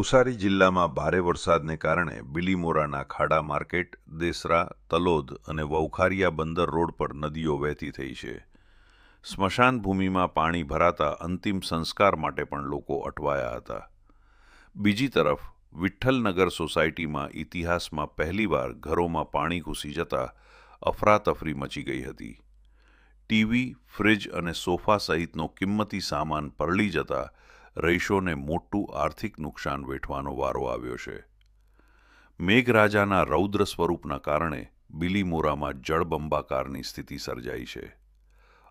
નવસારી જિલ્લામાં ભારે વરસાદને કારણે બિલીમોરાના ખાડા માર્કેટ, દેસરા, તલોદ અને વૌખારિયા બંદર રોડ પર નદીઓ વહેતી થઈ છે. સ્મશાન ભૂમિમાં પાણી ભરાતા અંતિમ સંસ્કાર માટે પણ લોકો અટવાયા હતા. બીજી તરફ વિઠ્ઠલનગર સોસાયટીમાં ઇતિહાસમાં પહેલીવાર ઘરોમાં પાણી ઘૂસી જતા અફરાતફરી મચી ગઈ હતી. ટીવી, ફ્રિજ અને સોફા સહિતનો કિંમતી સામાન પલળી જતા રહીશોને મોટું આર્થિક નુકસાન વેઠવાનો વારો આવ્યો છે. મેઘરાજાના રૌદ્ર સ્વરૂપના કારણે બિલીમોરામાં જળબંબાકારની સ્થિતિ સર્જાઈ છે.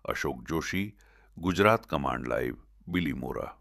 Ashok Joshi, Gujarat command live, Bilimora.